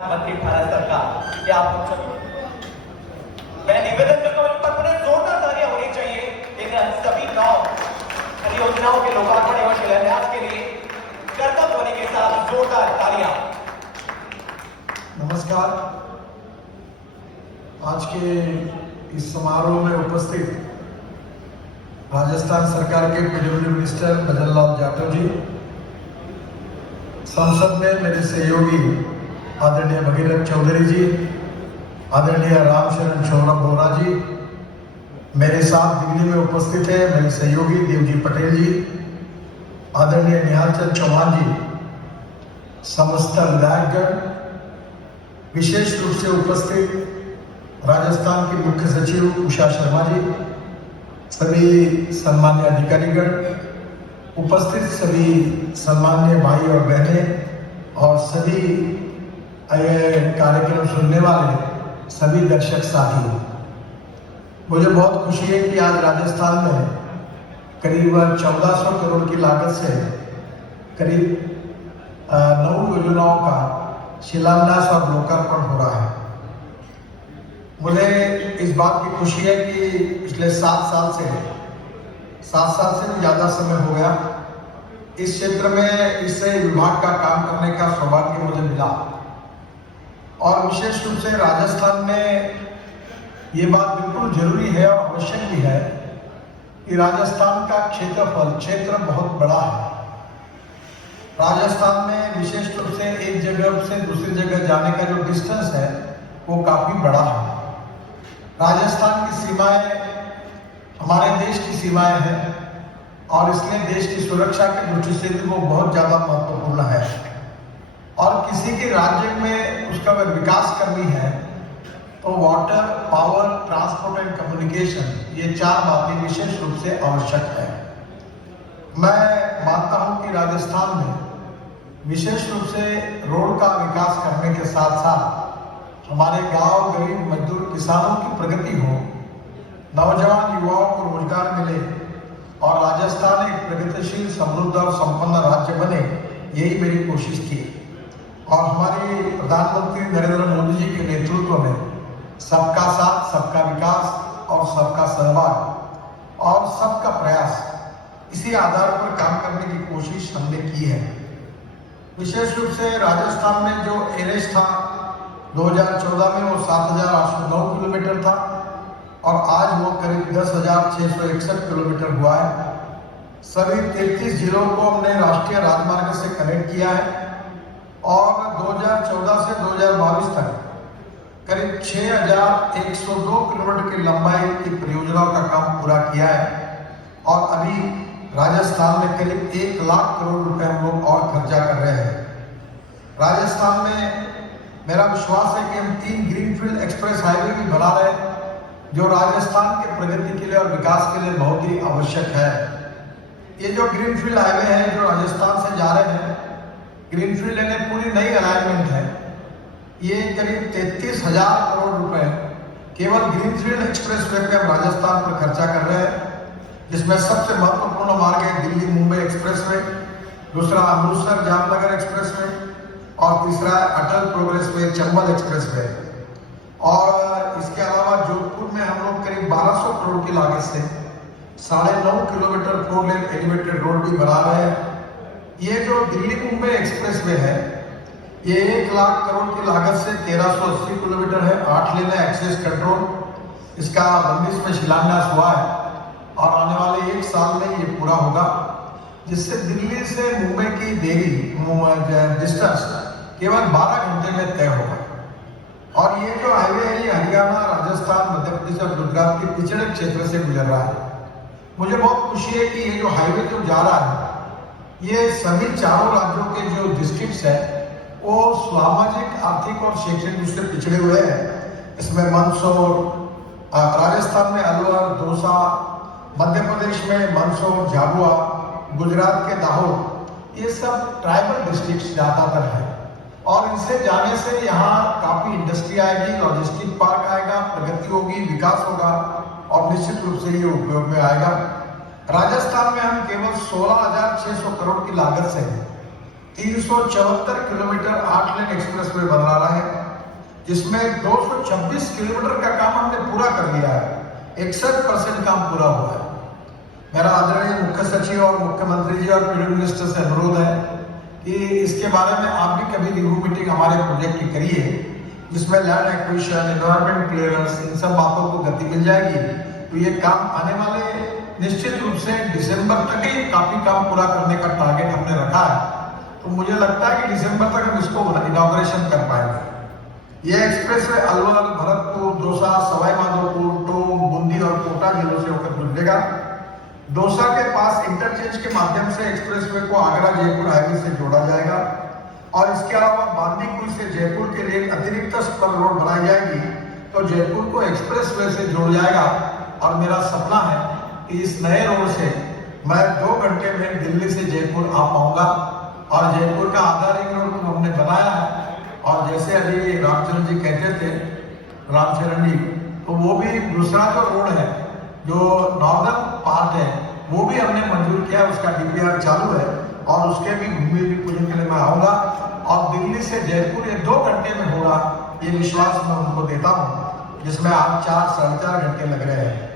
मंत्री भारत सरकार या आप मैं निवेदन करता हूं इन पर बड़े जोरदार तालियां होनी चाहिए इन सभी 9 परियोजनाओं के लोकार्पण एवं शिलान्यास के लिए कर्तव्य ध्वनि के साथ जोरदार तालियां। नमस्कार। आज के इस समारोह में उपस्थित राजस्थान सरकार के पीडब्ल्यूडी मिनिस्टर भजन लाल जाटव जी, संसद में मेरे सहयोगी आदरणीय भगीरथ चौधरी जी, आदरणीय रामशरण शौरभ बोरा जी, मेरे साथ दिल्ली में उपस्थित है मेरे सहयोगी देवजी पटेल जी, आदरणीय निहाल चंद चौहान जी, समस्त विधायकगण, विशेष रूप से उपस्थित राजस्थान की मुख्य सचिव उषा शर्मा जी, सभी सम्मान्य अधिकारीगण, उपस्थित सभी सम्मान्य भाई और बहनें और सभी कार्यक्रम सुनने वाले सभी दर्शक साथी, मुझे बहुत खुशी है कि आज राजस्थान में करीब 1400 करोड़ की लागत से करीब 9 योजनाओं का शिलान्यास और लोकार्पण हो रहा है। मुझे इस बात की खुशी है कि पिछले 7 साल से भी ज़्यादा समय हो गया इस क्षेत्र में इस विभाग का काम करने का सौभाग्य मुझे मिला और विशेष रूप से राजस्थान में ये बात बिल्कुल जरूरी है और आवश्यक भी है कि राजस्थान का क्षेत्र बहुत बड़ा है। राजस्थान में विशेष रूप से एक जगह से दूसरी जगह जाने का जो डिस्टेंस है वो काफी बड़ा है। राजस्थान की सीमाएं हमारे देश की सीमाएं हैं और इसलिए देश की सुरक्षा की दृष्टि से भी वो बहुत ज्यादा महत्वपूर्ण है और किसी के राज्य में उसका अगर विकास करनी है तो water, power, transport and communication, ये 4 बातें विशेष रूप से आवश्यक है। मैं मानता हूं कि राजस्थान में विशेष रूप से रोड का विकास करने के साथ साथ हमारे गांव, गरीब मजदूर किसानों की प्रगति हो, नौजवान युवाओं को रोजगार मिले और राजस्थान एक प्रगतिशील, समृद्ध और संपन्न राज्य बने, यही मेरी कोशिश थी। और हमारे प्रधानमंत्री नरेंद्र मोदी जी के नेतृत्व में सबका साथ, सबका विकास और सबका सहभाग और सबका प्रयास, इसी आधार पर काम करने की कोशिश हमने की है। विशेष रूप से राजस्थान में जो एवरेज था 2014 में वो 7,809 किलोमीटर था और आज वो करीब 10,661 किलोमीटर हुआ है। सभी 33 जिलों को हमने राष्ट्रीय राजमार्ग से कनेक्ट किया है और 2014 से 2022 तक करीब 6,102 किलोमीटर की लंबाई की परियोजनाओं का काम पूरा किया है और अभी राजस्थान में करीब 1 लाख करोड़ रुपए हम लोग और खर्चा कर रहे हैं। राजस्थान में मेरा विश्वास है कि हम 3 ग्रीनफील्ड एक्सप्रेस हाईवे भी बना रहे हैं जो राजस्थान के प्रगति के लिए और विकास के लिए बहुत ही आवश्यक है। ये जो ग्रीनफील्ड हाईवे है जो राजस्थान से जा रहे हैं, ग्रीनफील्ड यानी पूरी नई अलाइनमेंट है, ये करीब 33,000 करोड़ रुपए केवल ग्रीनफील्ड एक्सप्रेस वे पे हम राजस्थान पर खर्चा कर रहे हैं, जिसमें सबसे महत्वपूर्ण मार्ग है दिल्ली मुंबई एक्सप्रेस वे, दूसरा अमृतसर जामनगर एक्सप्रेस वे और तीसरा है Atal progress way, Chambal expressway. और इसके अलावा जोधपुर में हम लोग करीब 1200 करोड़ की लागत से 9.5 किलोमीटर 4 लेन एलिवेटेड रोड भी बना रहे हैं। ये जो दिल्ली मुंबई एक्सप्रेस वे है ये 1 लाख करोड़ की लागत से 1380 किलोमीटर है, 8 लेन एक्सेस कंट्रोल, इसका 19 में शिलान्यास हुआ है और आने वाले 1 साल में ये पूरा होगा, जिससे दिल्ली से मुंबई की डिस्टेंस केवल 12 घंटे में तय होगा। और ये जो हाईवे है ये हरियाणा, राजस्थान, मध्य प्रदेश और गुजरात के पिछड़े क्षेत्र से गुजर रहा है। मुझे बहुत खुशी है कि ये जो हाईवे जो जा रहा है ये सभी 4 राज्यों के जो डिस्ट्रिक्ट्स है वो सामाजिक, आर्थिक और शैक्षणिक रूप से पिछड़े हुए हैं। इसमें मंदसौर, राजस्थान में अलवर, दौसा, मध्य प्रदेश में मंदसौर, झाबुआ, गुजरात के दाहोद, ये सब ट्राइबल डिस्ट्रिक्ट्स ज्यादातर है और इनसे जाने से यहाँ काफी इंडस्ट्री आएगी, लॉजिस्टिक पार्क आएगा, प्रगति होगी, विकास होगा और निश्चित रूप से ये उपयोग में आएगा। राजस्थान में हम केवल 16,600 करोड़ की लागत से 374 किलोमीटर 8 लेन एक्सप्रेसवे बना रहा है, जिसमें 226 किलोमीटर का काम हमने पूरा कर लिया है। 61% काम पूरा हुआ है। मेरा आदरणीय मुख्य सचिव और मुख्यमंत्री जी और पीडब्ल्यू मिनिस्टर से अनुरोध है कि इसके बारे में आप भी कभी रिव्यू मीटिंग हमारे प्रोजेक्ट की करिए, जिसमें लैंड एक्विजिशन, एनवायरमेंट क्लियरेंस, इन सब बातों को गति मिल जाएगी। तो ये काम आने वाले निश्चित रूप से दिसंबर तक ही काफी काम पूरा करने का टारगेट हमने रखा है। तो मुझे लगता है कि दिसंबर तक हम इसको इनॉग्रेशन कर पाएंगे। ये एक्सप्रेसवे अलवर, भरतपुर, दौसा, सवाई माधोपुर, टोंक, बूंदी और कोटा जिलों से होकर गुजरेगा। दौसा के पास इंटरचेंज के माध्यम से एक्सप्रेसवे को आगरा जयपुर हाईवे से जोड़ा जाएगा और इसके अलावा बांदीकुई से जयपुर के लिए अतिरिक्त स्पर रोड बनाई जाएगी, तो जयपुर को एक्सप्रेसवे से जोड़ जाएगा। और मेरा सपना है कि इस नए रोड से मैं 2 घंटे में दिल्ली से जयपुर आ पाऊंगा। और जयपुर का आधा रिंग रोड तो हमने बनाया है, और जैसे अभी रामचंद्र जी कहते थे, रामचरण जी, तो वो भी दूसरा जो रोड है जो नॉर्दर्न पार्ट है वो भी हमने मंजूर किया, उसका डीपीआर चालू है और उसके भी भूमि पूजन के लिए मैं आऊंगा। और दिल्ली से जयपुर ये 2 घंटे में होगा, ये विश्वास मैं उनको देता हूँ, जिसमें आज 4-4.5 घंटे लग रहे हैं।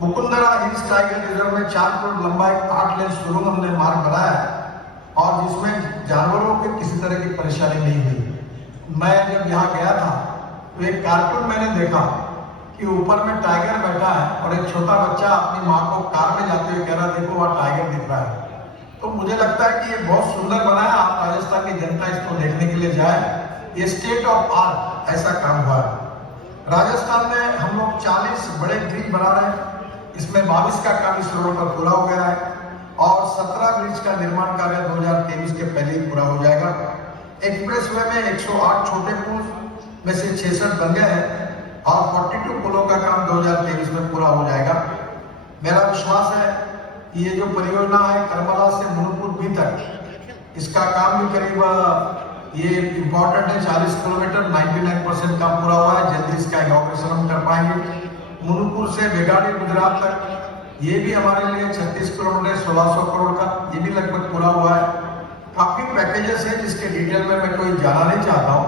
मुकुंदरा हिल्स टाइगर रिजर्व में 4 करोड़ लंबा एक 8 लेन सुरंग हमने मार्ग बनाया है और जिसमें जानवरों को किसी तरह की परेशानी नहीं हुई। मैं जब यहाँ गया था तो एक कार्टून मैंने देखा कि ऊपर में टाइगर बैठा है और एक छोटा बच्चा अपनी माँ को कार में जाते हुए कह रहा, देखो वहाँ टाइगर दिख रहा है। तो मुझे लगता है कि ये बहुत सुंदर बना है। आप राजस्थान की जनता इसको देखने के लिए जाए, ये स्टेट ऑफ आर्ट ऐसा काम हुआ है। राजस्थान में हम लोग 40 बड़े ब्रिज बना रहे हैं, इसमें 22 का काम इस रोड पर पूरा हो गया है और 17 ब्रिज का निर्माण कार्य 2023 के पहले ही पूरा हो जाएगा। एक्सप्रेसवे में 108 छोटे पुल में से 66 बन गए हैं और 42 पुलों का काम 2023 में पूरा हो जाएगा। मेरा विश्वास है कि ये जो परियोजना है करबला से मुनपुर भी तक, इसका काम भी करीब ये इम्पोर्टेंट है 40 किलोमीटर, 99% काम पूरा हुआ है। जल्दी इसका इनॉग्रेशन हम कर पाएंगे। मुनपुर से बेगाड़ी गुजरात तक ये भी हमारे लिए 36 किलोमीटर 1600 करोड़ का, ये भी लगभग पूरा हुआ है। काफी पैकेजेस है जिसके डिटेल में मैं कोई जाना नहीं चाहता हूँ,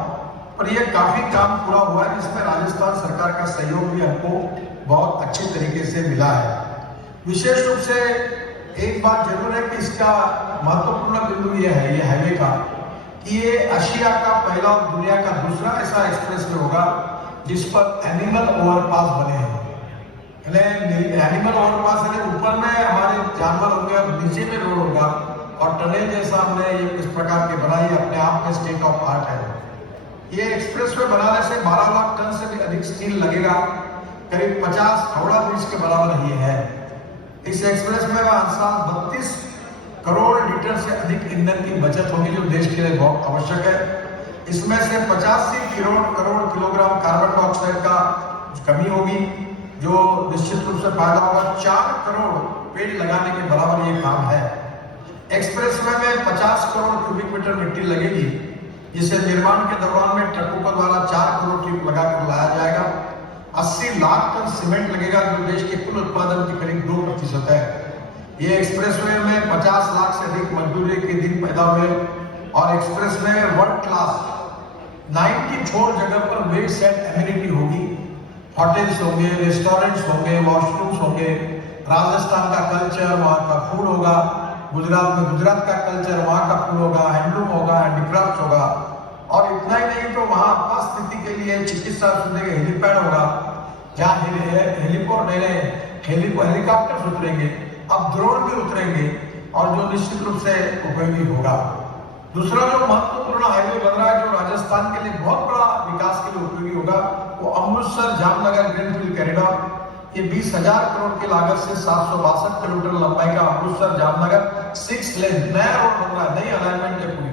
पर ये काफी काम पूरा हुआ है जिसमें राजस्थान सरकार का सहयोग भी हमको बहुत अच्छे तरीके से मिला है। विशेष रूप से एक बात जरूर है कि इसका महत्वपूर्ण बिंदु ये है, ये हाईवे का, कि ये एशिया का पहला और दुनिया का दूसरा ऐसा एक्सप्रेसवे होगा जिस पर एनिमल ओवरपास बने हैं। एनिमल ओवरपास यानी ऊपर में हमारे जानवर होंगे और नीचे में रोड होगा और टनल जैसा हमने ये इस प्रकार के बनाई, अपने आप में स्टेट ऑफ आर्ट है। ये एक्सप्रेसवे बनाने से 12 लाख टन से भी अधिक स्टील लगेगा, करीब 50 हावड़ा ब्रिज के बराबर ये है। इस एक्सप्रेस में हर साल 32 करोड़ लीटर से अधिक ईंधन की बचत होगी, जो देश के लिए बहुत आवश्यक है। इसमें से 85 करोड़ किलोग्राम कार्बन डाइऑक्साइड का कमी होगी, जो निश्चित रूप से फायदा होगा। 4 करोड़ पेड़ लगाने के बराबर ये काम है। एक्सप्रेसवे में 50 करोड़ क्यूबिक मीटर मिट्टी लगेगी, जिसे निर्माण के दौरान में ट्रकों के द्वारा 4 करोड़ ट्रिप लगाकर लाया जाएगा। 80 लाख टन सीमेंट लगेगा, जो देश के कुल उत्पादन के करीब 2% है। ये एक्सप्रेसवे में 50 लाख से अधिक मजदूरी के दिन पैदा हुए और एक्सप्रेसवे में वर्ल्ड क्लास 94 जगह पर वेट्स एंड एमिनिटी होगी। होटल्स होंगे, रेस्टोरेंट्स होंगे, वॉशरूम्स होंगे। राजस्थान का कल्चर, वहाँ का फूड होगा। गुजरात में गुजरात का कल्चर, वहाँ का फूड होगा, हैंडलूम होगा, हैंडीक्राफ्ट होगा। और इतना ही नहीं तो वहाँ आपात स्थिति के लिए चिकित्सा सुविधा हेलीपैड होगा, जहाँ हेलीपोर्ट हेलीकॉप्टर उतरेंगे, अब ड्रोन भी उतरेंगे और जो निश्चित रूप से उपयोगी होगा। दूसरा जो महत्वपूर्ण हाईवे बन रहा है, जो राजस्थान के लिए बहुत बड़ा विकास के लिए उपयोगी होगा, वो अमृतसर जामनगर ग्रीनफील्ड कॉरिडोर। ये 20,000 करोड़ की लागत से 762 किलोमीटर लंबाई का अमृतसर जामनगर 6 लेन नया रोड बन रहा है, नई अलाइनमेंट है पूरी।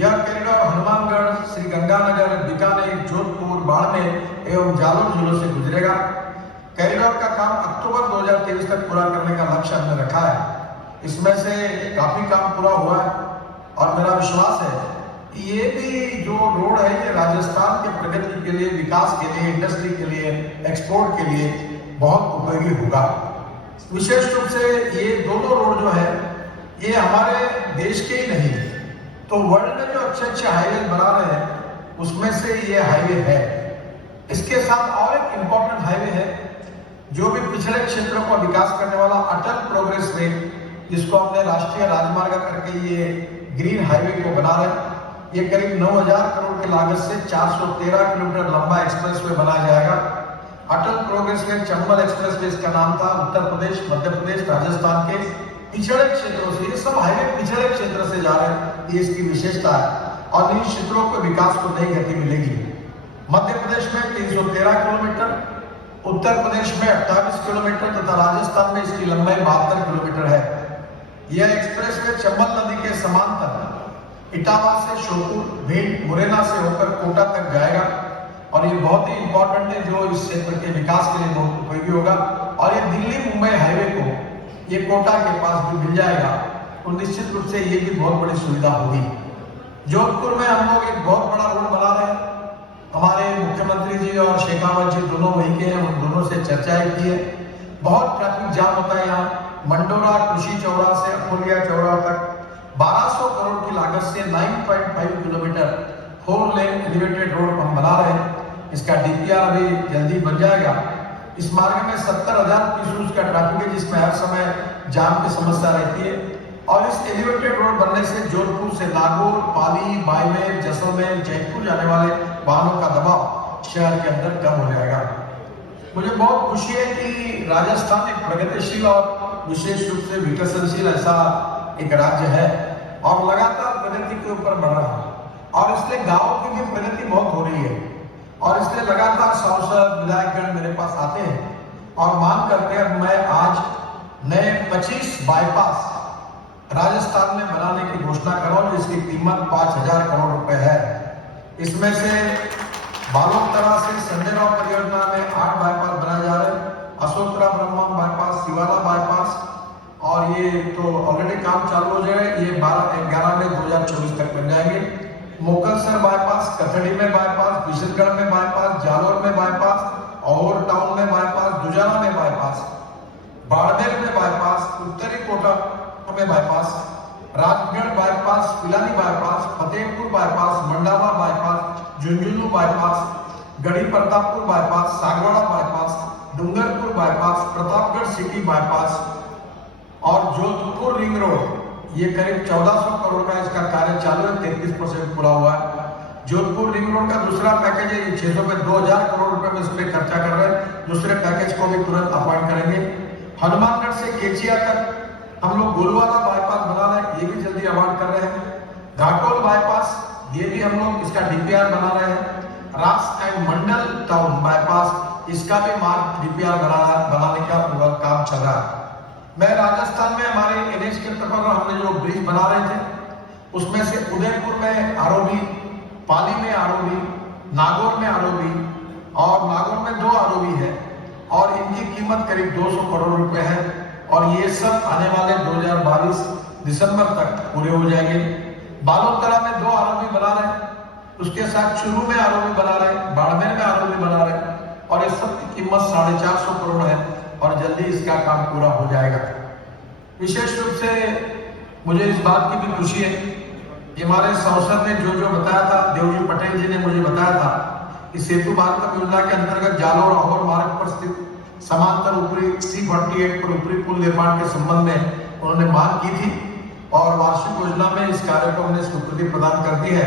यह कॉरिडोर हनुमानगढ़, श्री गंगानगर, बीकानेर, जोधपुर, बाड़मेर एवं जालौर जिलों से गुजरेगा। कॉरिडोर का काम अक्टूबर 2023 तक पूरा करने का लक्ष्य हमने रखा है। इसमें से काफी काम पूरा हुआ है और मेरा विश्वास है कि ये भी जो रोड है ये राजस्थान के प्रगति के लिए, विकास के लिए, इंडस्ट्री के लिए, एक्सपोर्ट के लिए बहुत उपयोगी होगा। विशेष रूप से ये दोनों रोड जो है ये हमारे देश के ही नहीं, तो वर्ल्ड में जो अच्छे अच्छे हाईवे बना रहे हैं उसमें से ये हाईवे है। इसके साथ और एक इंपॉर्टेंट हाईवे है जो भी पिछड़े क्षेत्रों का विकास करने वाला अटल प्रोग्रेस वे, जिसको हमने राष्ट्रीय राजमार्ग करके ये ग्रीन हाईवे को बना रहे हैं। ये करीब 9,000 करोड़ की लागत से 413 किलोमीटर लंबा एक्सप्रेसवे बनाया जाएगा। अटल प्रोग्रेस वे चंबल एक्सप्रेसवे इसका नाम था। उत्तर प्रदेश, मध्य प्रदेश, राजस्थान के पिछड़े क्षेत्रों से, ये सब हाईवे पिछड़े क्षेत्र से जा रहे हैं, ये इसकी विशेषता है और इन क्षेत्रों को विकास को नई गति मिलेगी। मध्य प्रदेश में 313 किलोमीटर, उत्तर प्रदेश में 28 किलोमीटर तथा राजस्थान में इसकी लंबाई 72 किलोमीटर है। यह एक्सप्रेसवे चंबल नदी के समांतर इटावा से शोपुर, भिंड, मुरैना से होकर कोटा तक जाएगा और ये बहुत ही इंपॉर्टेंट है जो इस क्षेत्र के विकास के लिए बहुत उपयोगी होगा। और ये दिल्ली मुंबई हाईवे को ये कोटा के पास भी मिल जाएगा तो निश्चित रूप से ये भी बहुत बड़ी सुविधा होगी। जोधपुर में हम लोग एक बहुत बड़ा रोड बना रहे हैं। हमारे मुख्यमंत्री जी और शेखावत जी दोनों वहीं के हैं, उन दोनों से चर्चाएं की है। बहुत ट्रैफिक जाम होता है यहाँ। मंडोरा कृषि चौरा से अकोलिया चौरा तक 1200 करोड़ की लागत से 9.5 किलोमीटर 4 लेन एलिवेटेड रोड हम बना रहे हैं। इसका डीपीआर अभी जल्दी बन जाएगा। इस मार्ग में 70,000 क्यूसेक का ट्रैफिक है जिसमें हर समय जाम की समस्या रहती है। और इस एलिवेटेड रोड बनने से जोधपुर से नागौर, पाली, बाड़मेर, जैसलमेर, जयपुर जाने वाले वाहनों का दबाव शहर के अंदर कम हो जाएगा। मुझे बहुत खुशी है कि राजस्थान एक प्रगतिशील और विशेष रूप से विकसनशील ऐसा एक राज्य है और लगातार प्रगति के ऊपर बढ़ रहा है और इसलिए गांवों की भी प्रगति बहुत हो रही है और इसलिए लगातार सांसद विधायकगण मेरे पास आते हैं और मांग करते हैं मैं आज नए 25 बाईपास राजस्थान में बनाने की घोषणा कर रहा हूं जिसकी कीमत 5,000 करोड़ रुपए है। इसमें से बालोतरा से संजय राव परियोजना में 8 बाईपास बनाए जा रहे हैं, अशोकरा ब्रह्मम बाईपास, शिवाला बाईपास और ये तो ऑलरेडी काम चालू हो जाएगा। ये 11 मई 2024 तक बन जाएंगे। मोकलसर बाईपास, कथड़ी में बाईपास, किशनगढ़ में बाईपास, जालोर में बाईपास, और टाउन में बाईपास, दुजाना में बाईपास, बाड़मेर में बाईपास, उत्तरी कोटा में bypass, Rajgarh bypass, Pilani bypass, Fatehpur bypass, Mandawa bypass, Jhunjhunu bypass, Garhi Pratappur bypass, Sagwara bypass, Dungarpur bypass, Pratapgarh city bypass और जोधपुर रिंग रोड। ये करीब 1400 करोड़ का इसका कार्य चालू है, 33% पूरा हुआ है। जोधपुर रिंग रोड का दूसरा पैकेज है, ये 600 पे 2000 करोड़ रुपए में इस पर खर्चा कर रहे हैं। दूसरे पैकेज को भी तुरंत अपॉइंट करेंगे। हनुमानगढ़ से केचिया तक हम लोग गोलवाला बाईपास बना रहे हैं, ये भी जल्दी अवार्ड कर रहे हैं। घाटोल बाईपास, ये भी हम लोग इसका डीपीआर बना रहे हैं। रास एंड मंडल टाउन बाईपास, इसका भी मार्ग डीपीआर बनाने का पूरा काम चल रहा है। मैं राजस्थान में हमारे एनएच के तौर पर हमने जो ब्रिज बना रहे थे उसमें से उदयपुर में आरओबी, पाली में आरओबी, नागौर में आरओबी और नागौर में 2 आरओबी है और इनकी कीमत करीब 200 करोड़ रुपए है और ये सब आने वाले 2022 दिसंबर तक पूरे हो जाएंगे। बालोतरा में 2 आरओबी बना रहे हैं, उसके साथ चूरू में आरओबी बना रहे हैं, बाड़मेर में आरओबी बना रहे हैं और इस सब की कीमत 450 करोड़ है और जल्दी इसका काम पूरा हो जाएगा। विशेष रूप से मुझे इस बात की भी खुशी है कि हमारे सांसद ने जो बताया था, देवजी पटेल जी ने मुझे बताया था कि सेतु मार्ग योजना के अंतर्गत जालोर और मार्ग पर स्थित समांतर ऊपरी C48 पर ऊपरी पुल निर्माण के संबंध में उन्होंने मांग की थी और वार्षिक योजना में इस कार्य को हमने स्वीकृति प्रदान कर दी है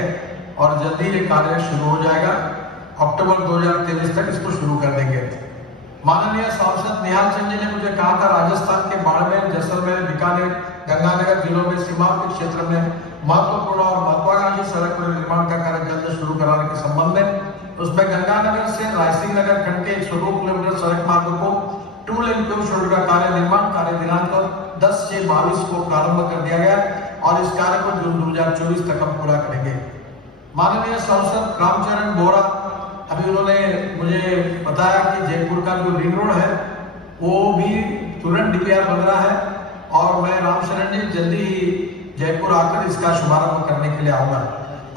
और जल्दी ये कार्य शुरू हो जाएगा। अक्टूबर 2023 तक इसको शुरू कर देंगे। माननीय सांसद निहाल चंद जी ने मुझे कहा था राजस्थान के बाड़मेर, जैसलमेर, बीकानेर, गंगानगर जिलों में सीमांत क्षेत्र में महत्वपूर्ण और महत्वाकांक्षी सड़क निर्माण का कार्य जल्द शुरू कराने के संबंध में उसमें गंगानगर से रायसिंह नगर खंड के 102 किलोमीटर सड़क मार्ग को 2 लेन पेव शेड्यूल का कार्य निर्माण कार्य दिनांक 10/6/22 को प्रारंभ कर दिया गया और इस कार्य को जून 2024 तक हम पूरा करेंगे। माननीय सांसद रामचरण बोहरा अभी उन्होंने मुझे बताया कि जयपुर का जो रिंग रोड है वो भी तुरंत डीपीआर बन रहा है और मैं रामचरण जी जल्दी ही जयपुर आकर इसका शुभारंभ करने के लिए आऊंगा।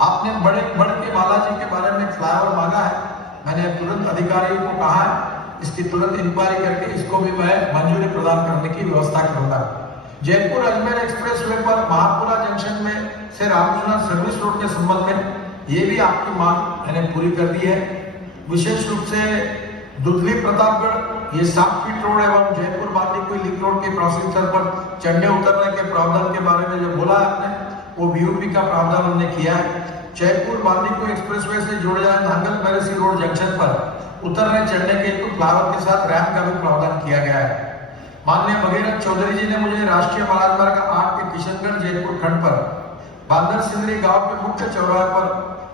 आपने बढ़ के बालाजी के बारे में फ्लाईओवर मांगा है, मैंने तुरंत अधिकारियों को कहा है इसकी तुरंत इंक्वायरी करके इसको भी मैं मंजूरी प्रदान करने की व्यवस्था करूंगा। जयपुर अजमेर एक्सप्रेसवे पर महापुरा जंक्शन में से रामकृष्ण सर्विस रोड के संबंध में ये भी आपकी मांग मैंने पूरी कर दी है। विशेष रूप से दुधली प्रतापगढ़ ये 7 फीट रोड एवं जयपुर बांदीकुई लिंक रोड के क्रॉसिंग स्थल पर चढ़ने उतरने के प्रावधान के बारे में जो बोला आपने, वो बीयूपी का प्रावधान हमने किया है। जयपुर बांदीकुई एक्सप्रेसवे से जुड़े जाए नांगल मैरेसी रोड जंक्शन पर उतरने चढ़ने के हेतु फ्लावर के साथ रैंप का भी प्रावधान किया गया है। माननीय भगीरथ चौधरी जी ने मुझे राष्ट्रीय राजमार्ग 8 के किशनगढ़ जयपुर खंड पर बांदर सिंदरी गांव के मुख्य चौराहे पर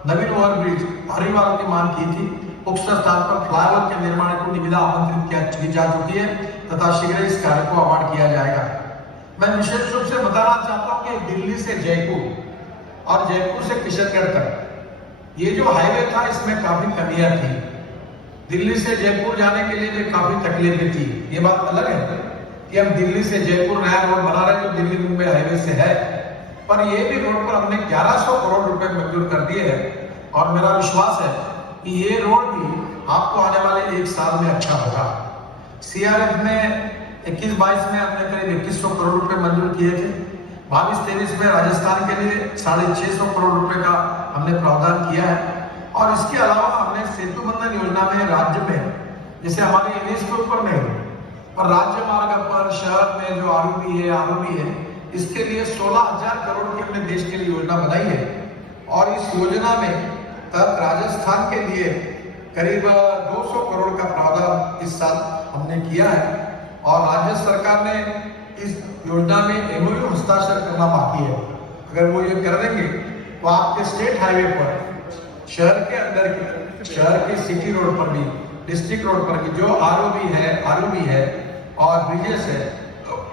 नवीन ओवरब्रिज हरिवाल की मांग की थी। उक्त स्थान पर फ्लाईओवर के निर्माण को निविदा आमंत्रित की जा चुकी है तथा शीघ्र इस कार्य को अवार्ड किया जाएगा। मैं विशेष रूप से बताना चाहता हूँ कि दिल्ली से जयपुर और जयपुर से किशनगढ़ तक ये जो हाईवे था, इसमें काफी कमियां थी। दिल्ली से जयपुर जाने के लिए भी काफी तकलीफें थी। ये बात अलग है कि हम दिल्ली से जयपुर नया रोड बना रहे हैं तो दिल्ली मुंबई हाईवे से है, पर ये भी रोड पर हमने 1100 करोड़ रुपए मंजूर कर दिए हैं और मेरा विश्वास है कि ये रोड भी आपको आने वाले 1 साल में अच्छा होगा। सीआरएफ में 21-22 में हमने करीब 2100 करोड़ रुपए मंजूर किए थे। 22-23 में राजस्थान के लिए 650 करोड़ रुपए का हमने प्रावधान किया है। और इसके अलावा हमने सेतु बंधन योजना में राज्य में, जैसे हमारे एनएच के ऊपर नहीं पर राज्य मार्ग पर शहर में जो आरओबी है, इसके लिए 16,000 करोड़ की हमने देश के लिए योजना बनाई है। और इस योजना में तक राजस्थान के लिए करीब 200 करोड़ का प्रावधान इस साल हमने किया है। और राज्य सरकार ने इस योजना में एमओयू हस्ताक्षर करना बाकी है। अगर वो ये कर देंगे तो आपके स्टेट हाईवे पर शहर के अंदर के, शहर के सिटी रोड पर भी, डिस्ट्रिक्ट रोड पर भी जो आरओबी है और ब्रिजेस है,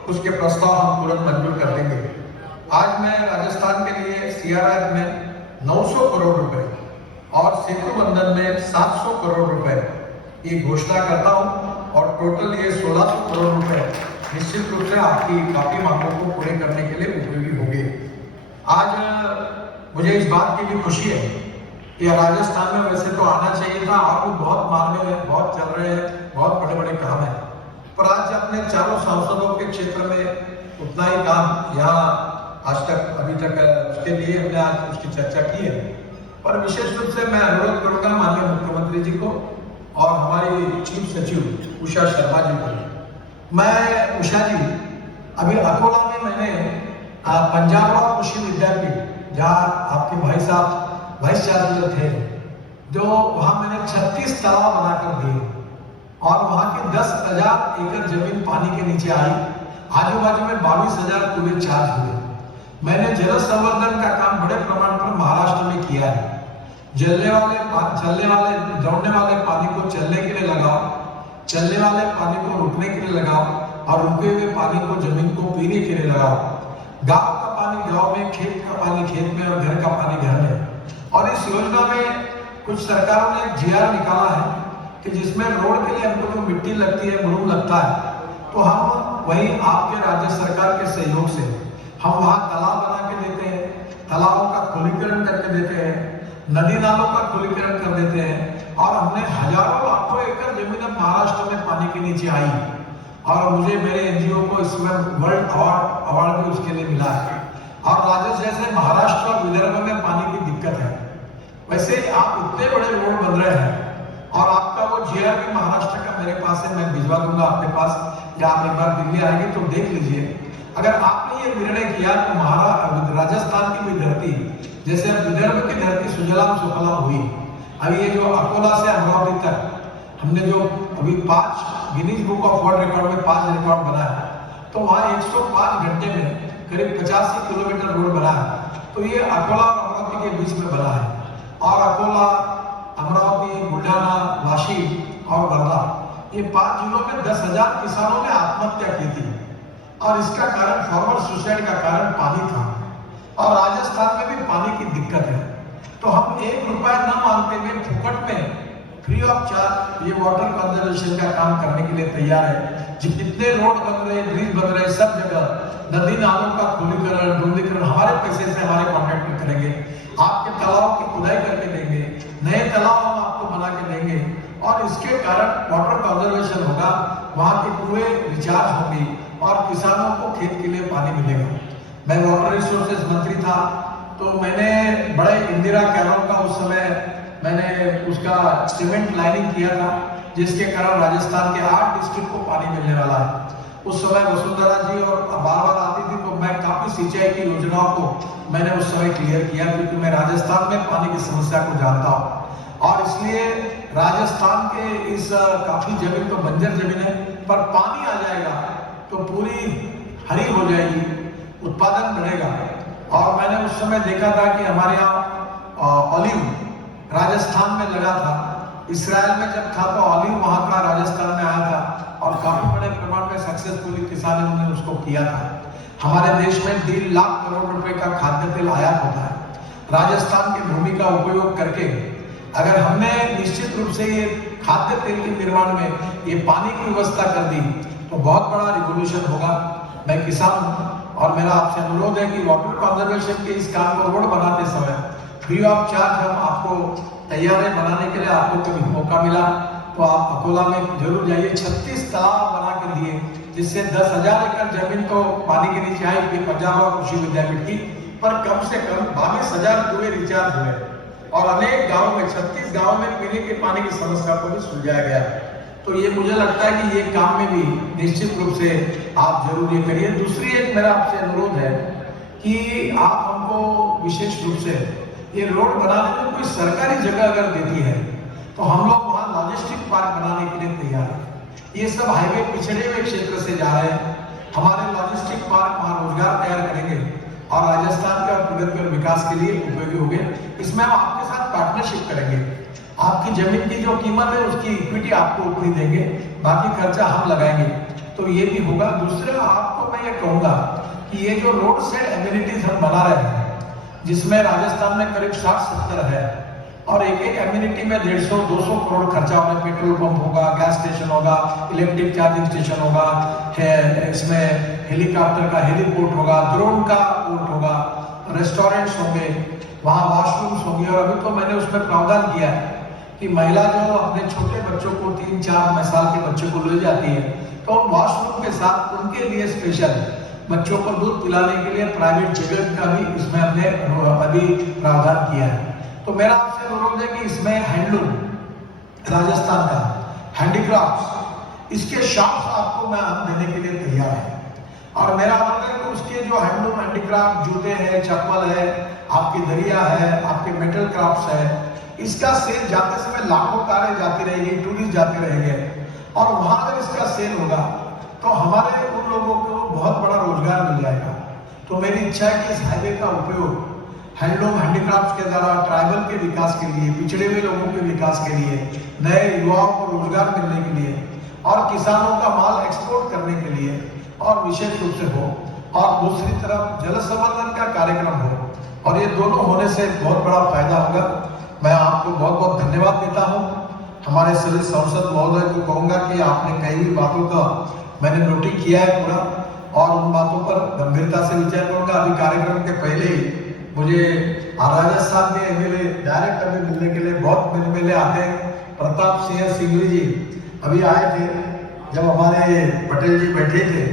उसके प्रस्ताव हम तुरंत मंजूर कर देंगे। आज मैं राजस्थान के लिए सीआरआर में 900 करोड़ रुपए और सेतु बंधन में 700 करोड़ रुपए की घोषणा करता हूं और टोटल ये 1600 करोड़ रुपए निश्चित रूप से आपकी काफी मांगों को पूरे करने के लिए उपयोगी होंगे। आज मुझे इस बात की भी खुशी है कि राजस्थान में वैसे तो आना चाहिए था, आपको बहुत मांगे हैं, बहुत चल रहे हैं, बहुत बड़े बड़े काम हैं, पर आज अपने चारों सांसदों के क्षेत्र में उतना ही काम यहाँ आज तक अभी तक उसके लिए हमने आज उसकी चर्चा की है। पर विशेष रूप से मैं अनुरोध करूंगा माननीय मुख्यमंत्री जी को और हमारी चीफ सचिव उषा शर्मा जी को। मैं उषा जी, अभी अकोला में मैंने पंजाब कृषि विद्यापीठ, जहाँ आपके भाई साहब वाइस चांसलर थे, जो वहां मैंने 36 तालाब बनाकर दिए और वहां की 10,000 एकड़ जमीन पानी के नीचे आई। आजू बाजू में 22,000 कुएं चार्ज हुए। मैंने जल संवर्धन का काम बड़े प्रमाण पर महाराष्ट्र में किया है। दौड़ने वाले पानी को चलने के लिए लगाओ, चलने वाले पानी को रुकने के लिए लगाओ और रुके हुए पानी को जमीन को पीने के लिए लगाओ। गांव का पानी गांव में, खेत का पानी खेत में और घर का पानी घर में। और इस योजना में कुछ सरकारों ने एक जीआर निकाला है कि जिसमें रोड के लिए हमको जो मिट्टी लगती है, मुरूम लगता है, तो हम वही आपके राज्य सरकार के सहयोग से हम वहां तालाब बना के देते हैं, तालाबों का खुलीकरण करके देते हैं, नदी नालों का खुलीकरण कर देते हैं। और हमने हजारों लाखों एकड़ जमीन अब महाराष्ट्र में पानी के नीचे आई और मुझे मेरे एनजीओ को इसमें वर्ल्ड अवार्ड भी उसके लिए मिला है। और राजस्थान जैसे महाराष्ट्र और विदर्भ में पानी की दिक्कत है, वैसे आप इतने बड़े रोड बन रहे हैं और आपका वो जीआर भी महाराष्ट्र का मेरे पास है, मैं भिजवा दूंगा आपके पास, या आप एक बार दिल्ली आएंगे तो देख लीजिए। अगर आपने ये निर्णय किया तो राजस्थान की भी धरती, जैसे विदर्भ की धरती सुजलाम सुफलाम हुई। अभी ये जो अकोला से अमरावती तक हमने जो अभी 5 Guinness book of world record में 5 रिकॉर्ड बना है, तो वहाँ 105 घंटे में करीब 85 किलोमीटर रोड बना है। तो ये अकोला और अमरावती के बीच में बना है। और अकोला, अमरावती, बुलढाना, नाशिक और वर्धा, ये 5 जिलों में 10,000 किसानों ने आत्महत्या की थी और इसका कारण, फार्मर सुसाइड का कारण पानी था। और राजस्थान में भी पानी की दिक्कत है, तो हम 1 रुपया न मांगते हुए फुकट में फ्री ऑफ चार्ज ये वाटर कंजर्वेशन का काम करने के लिए तैयार है। जितने रोड बन रहे, ब्रिज बन रहे, सब जगह नदी नालों का खुलीकरण, डुंडीकरण हमारे पैसे से हमारे कॉन्ट्रैक्ट में करेंगे। आपके तालाब की खुदाई करके देंगे, नए तालाब हम आपको बना के देंगे और इसके कारण वाटर कंजर्वेशन होगा, वहां के कुएं रिचार्ज होंगी और किसानों को खेत के लिए पानी मिलेगा। मैं वाटर रिसोर्सेज मंत्री था तो मैंने बड़े इंदिरा कैनल का उस समय मैंने उसका सीमेंट लाइनिंग किया था, जिसके कारण राजस्थान के 8 डिस्ट्रिक्ट को पानी मिलने वाला है। उस समय वसुंधरा जी और बार बार आती थी तो मैं काफी सिंचाई की योजनाओं को मैंने उस समय क्लियर किया, क्योंकि मैं राजस्थान में पानी की समस्या को जानता हूँ। और इसलिए राजस्थान के इस काफी जमीन तो बंजर जमीन है, पर पानी आ जाएगा तो पूरी हरी हो जाएगी, उत्पादन बढ़ेगा। और मैंने उस समय देखा था कि हमारे यहाँ ऑलिव राजस्थान में लगा था, इसराइल में जब था तो ऑलिव वहां का राजस्थान में आया था और काफी बड़े प्रमाण में सक्सेसफुली किसानों ने उसको किया था। हमारे देश में 1.5 लाख करोड़ रुपए का खाद्य तेल आयात होता है। राजस्थान की भूमि का उपयोग करके अगर हमने निश्चित रूप से ये खाद्य तेल के निर्माण में ये पानी की व्यवस्था कर दी तो बहुत बड़ा रिवोल्यूशन होगा। मैं किसान हूं और मेरा आपसे अनुरोध है कि वाटर कंजर्वेशन के इस काम को रोड बनाते समय फ्री ऑफ चार्ज हम आपको तैयार है बनाने के लिए। आपको कभी मौका मिला तो आप अकोला में जरूर जाइए। 36 तालाब बना के दिए, जिससे 10,000 एकड़ जमीन को पानी के नीचे आई कि पंजाब और कृषि विद्यापीठ की, पर कम से कम 22,000 कुएं रिचार्ज हुए और अनेक गांवों में 36 गांवों में पीने के पानी की समस्या को भी सुलझाया गया। तो ये मुझे लगता है कि ये काम में भी निश्चित रूप से आप जरूर ये करिए। दूसरी एक मेरा आपसे अनुरोध है कि आप हमको विशेष रूप से ये रोड बनाने में कोई सरकारी जगह अगर देती है तो हम लोग वहां लॉजिस्टिक पार्क बनाने के लिए तैयार है। ये सब हाईवे पिछड़े हुए क्षेत्र से जा रहे हैं, हमारे लॉजिस्टिक पार्क वहां रोजगार तैयार करेंगे और राजस्थान का प्रगति और विकास के लिए उपयोगी होंगे। इसमें हम आपके साथ पार्टनरशिप करेंगे। आपकी जमीन की जो कीमत है उसकी इक्विटी आपको ऊपरी देंगे, बाकी खर्चा हम लगाएंगे, तो ये भी होगा। दूसरा आपको मैं ये कहूंगा कि ये जो रोड साइड एम्यूनिटीज हम बना रहे हैं, जिसमें राजस्थान में करीब 60-70 है और एक एक एम्यूनिटी में 150-200 करोड़ खर्चा होगा। पेट्रोल पंप होगा, गैस स्टेशन होगा, इलेक्ट्रिक चार्जिंग स्टेशन होगा, इसमें हेलीकॉप्टर का हेलीपोर्ट होगा, ड्रोन का पोर्ट होगा, रेस्टोरेंट्स होंगे, वहां वॉशरूम्स होंगे। और अभी तो मैंने उसमें प्रावधान किया है कि महिला जो अपने छोटे बच्चों को 3-4 साल के बच्चों को ले जाती है तो वॉशरूम के साथ उनके लिए स्पेशल बच्चों को दूध पिलाने के लिए प्राइवेट जगह का भी इसमें हमने अभी प्रावधान किया है। तो मेरा आपसे अनुरोध है कि इसमें हैंडलूम राजस्थान का हैंडीक्राफ्ट इसके शॉप्स आपको मैं देने के लिए तैयार है। और मेरा अनुरोध है कि उसके जो हैंडलूम हैंडीक्राफ्ट जूते हैं, चप्पल है, आपकी दरिया है, आपके मेटल क्राफ्ट्स है, इसका सेल जाते समय लाखों कारें जाती रहेगी, टूरिस्ट जाते रहेंगे और वहां अगर इसका सेल होगा तो हमारे उन लोगों को बहुत बड़ा रोजगार मिल जाएगा। तो मेरी इच्छा है कि इस हाईवे का उपयोग हैंडलूम हैंडीक्राफ्ट के द्वारा ट्राइबल के विकास के लिए, पिछड़े हुए लोगों के विकास के लिए, नए युवाओं को रोजगार मिलने के लिए और किसानों का माल एक्सपोर्ट करने के लिए और विशेष रूप से हो, और दूसरी तरफ जल संवर्धन का कार्यक्रम हो, और ये दोनों होने से बहुत बड़ा फायदा होगा। मैं आपको बहुत बहुत धन्यवाद देता हूँ। हमारे सभी सांसद महोदय को कहूंगा कि आपने कई भी बातों का मैंने नोटिंग किया है पूरा, और उन बातों पर गंभीरता से विचार करूंगा। अभी कार्यक्रम के पहले ही मुझे राजस्थान के एमएलए डायरेक्ट अभी मिलने के लिए बहुत एमएलए आते हैं। प्रताप सिंह सिंघवी जी अभी आए थे, जब हमारे पटेल जी बैठे थे,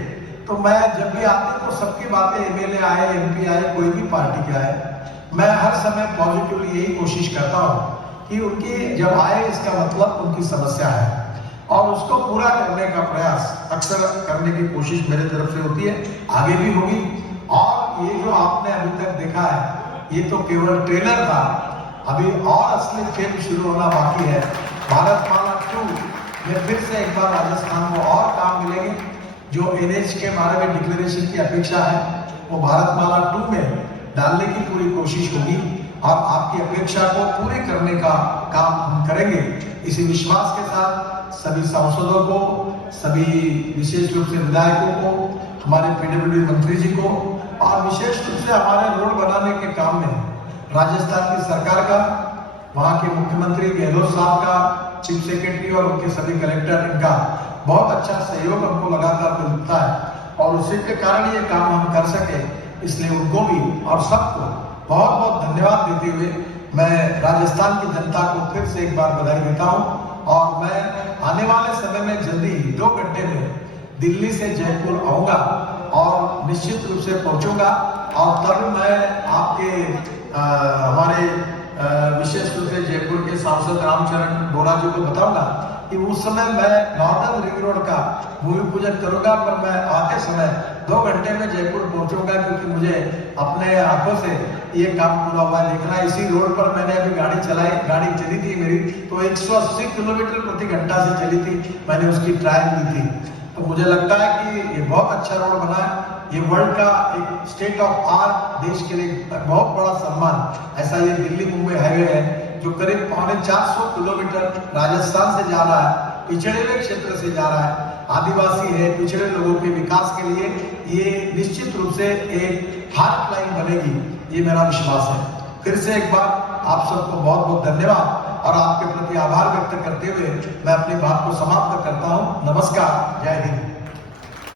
तो मैं जब भी आते तो सबकी बातें, एमएलए आए, एमपी आए, कोई भी पार्टी के आए, मैं हर समय पॉजिटिवली यही कोशिश करता हूँ कि उनकी जब आए इसका मतलब उनकी समस्या है और उसको पूरा करने का प्रयास अक्सर करने की कोशिश मेरे तरफ से होती है, आगे भी होगी। और ये जो आपने अभी तक देखा है ये तो केवल ट्रेलर था, अभी और असली फिल्म शुरू होना बाकी है। भारतमाला 2 में फिर से एक बार राजस्थान को और काम मिलेंगे। जो NH के बारे में डिक्लेरेशन की अपेक्षा है वो भारतमाला 2 में डालने की पूरी कोशिश होगी और आपकी अपेक्षा को पूरी करने का काम हम करेंगे। इसी विश्वास के साथ सभी सांसदों को, सभी विशेष रूप से विधायकों को, हमारे PWD मंत्री जी को और विशेष रूप से हमारे रोड बनाने के काम में राजस्थान की सरकार का, वहां के मुख्यमंत्री गहलोत साहब का, चीफ सेक्रेटरी और उनके सभी कलेक्टर, इनका बहुत अच्छा सहयोग हमको लगातार मिलता है और उसी के कारण ये काम हम कर सके। इसलिए उनको भी और सबको बहुत बहुत धन्यवाद देते हुए मैं राजस्थान की जनता को फिर से एक बार बधाई देता हूं और मैं आने वाले समय में जल्दी ही 2 घंटे में दिल्ली से जयपुर आऊंगा और निश्चित रूप से पहुंचूंगा और तब मैं आपके हमारे विशेष रूप से जयपुर के सांसद रामचरण बोरा जी को बताऊंगा कि उस समय मैं नॉर्दर्न रिंग रोड का भूमि पूजन करूंगा, पर मैं आते समय 2 घंटे में जयपुर पहुंचूंगा, क्योंकि मुझे अपने आंखों से ये काम पूरा हुआ देखना। इसी रोड पर मैंने अभी गाड़ी चली थी मेरी, तो 180 किलोमीटर प्रति घंटा से चली थी, मैंने उसकी ट्रायल ली थी। तो मुझे लगता है कि ये बहुत अच्छा रोड बना है, ये वर्ल्ड का एक स्टेट ऑफ आर्ट देश के लिए बहुत बड़ा सम्मान। ऐसा ये दिल्ली मुंबई हाईवे है जो करीब 450 किलोमीटर राजस्थान से जा रहा है, पिछड़े हुए क्षेत्र से जा रहा है, आदिवासी है, पिछड़े लोगों के विकास के लिए ये निश्चित रूप से एक हार्ट लाइन बनेगी, ये मेरा विश्वास है। फिर से एक बार आप सबको बहुत बहुत धन्यवाद और आपके प्रति आभार व्यक्त करते हुए मैं अपनी बात को समाप्त करता हूँ। नमस्कार, जय हिंद।